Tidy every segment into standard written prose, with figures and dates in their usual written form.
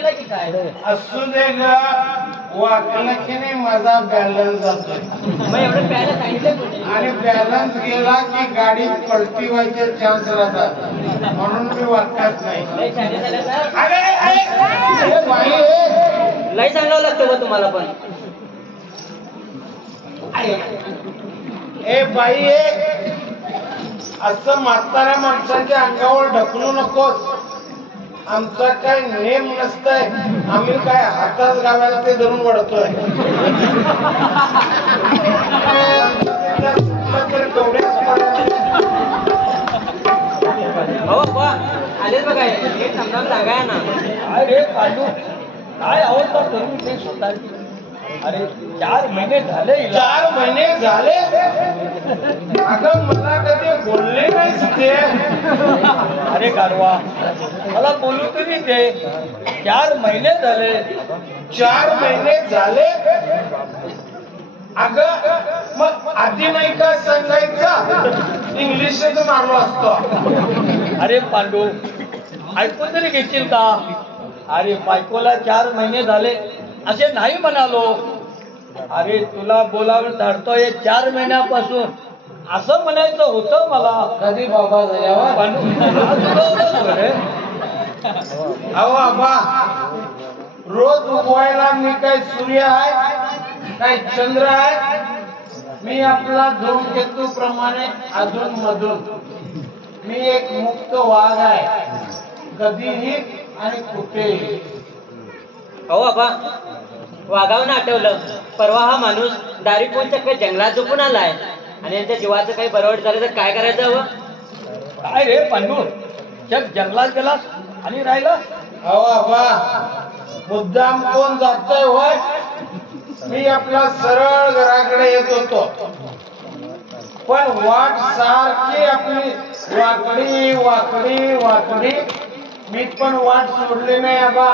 केला की काय? असू दे ग, वाकलं की नाही माझा बॅलन्स जातोय. मग एवढं प्यायला सांगितलं कोणी? आणि बॅलन्स गेला की गाडी पलटी व्हायचे चान्स राहतात, म्हणून मी वाकत नाही. लय छान झालं सर. अरे बाई, लय सांगावं लागतं बा तुम्हाला पण. ए बाई, असं म्हाताऱ्या माणसाच्या अंगावर ढकलू नकोस. आमचा काय नेम नसतंय, आम्ही काय हातात गावाला ते धरून वळतोय. हो बा, आलेच बघा, हे समजावून सांगाय ना. अरे काढू काय अवस्था करून ते स्वतःची. अरे 4 महिने झाले. 4 महिने झाले. अगं मला कधी बोलले नाहीस ते. अरे गाढवा, मला बोलू तरी ते. 4 महिने झाले. 4 महिने झाले. अगं मग आधी नाही का सांगायचं, इंग्लिशच मारलो असतो. अरे पांडू, ऐकून तरी घेशील का? अरे बायकोला 4 महिने झाले असे नाही म्हणालो. अरे तुला बोलावून धाडतोय 4 महिन्यापासून असं म्हणायचं होतं मला. कधी बाबा झाल्यावर पांडू रे. अहो आबा, रोज उगवायला मी काय सूर्य आहे काय चंद्र आहे? मी आपला धूमकेतू प्रमाणे अधून मधून मी एक मुक्त वाघ आहे, कधीही आणि कुठेही. हो बाबा, वाघावून आठवलं, परवा हा माणूस दारी कोण चक्क जंगलात झोपून आलाय आणि यांच्या जीवाचं काही बरोबर झालं तर काय करायचं हवं? काय रे पांडू, जग जंगलात गेलास आणि राहिला? अहो आबा, मुद्दाम कोण जातोय होय? मी आपला सरळ घराकडे येत होतो, पण वाट सारखी आपली वाकडी वाकडी वाकडी. मी पण वाट सोडली नाही आबा,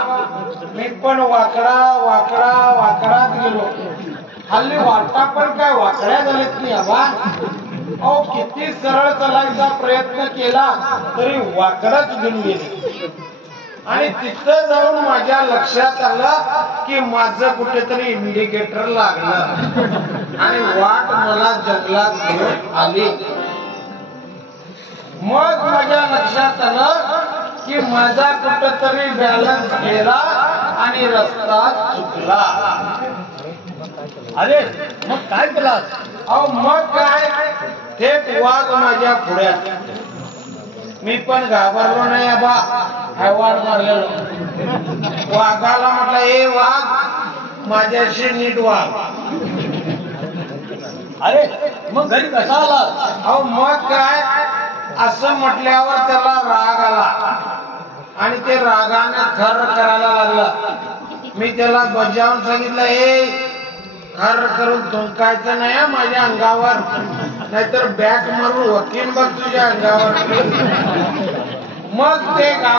मी पण वाकडा वाकडा वाकडाच गेलो. हल्ली वाटा पण काय वाकड्या झाल्यात नाही आबा. अहो किती सरळ चालायचा प्रयत्न केला तरी वाकडच घेऊन गेली. आणि तिथं जाऊन माझ्या लक्षात आलं की माझं कुठेतरी इंडिकेटर लागलं आणि वाट मला जंगलात घेऊन आली. मग माझ्या लक्षात आलं की माझा कुठेतरी बॅलन्स गेला आणि रस्ता चुकला. अरे मग काय केलास? अहो मग काय, थेट वाघ माझ्या पुढ्यात. मी पण घाबरलो नाही आबा, हवाड मारलेलो. वाघाला म्हटलं, ए वाघ, माझ्याशी नीट वाघ. अरे मग घरी कसा आला? अहो मग काय, असं म्हटल्यावर त्याला राग आला आणि ते रागाने खर करायला लागला. मी त्याला बजावून सांगितलं, ए खर करून थुंकायचं नाही माझ्या अंगावर, नाहीतर बॅट मारून वकील बघ तुझ्या अंगावर. मग ते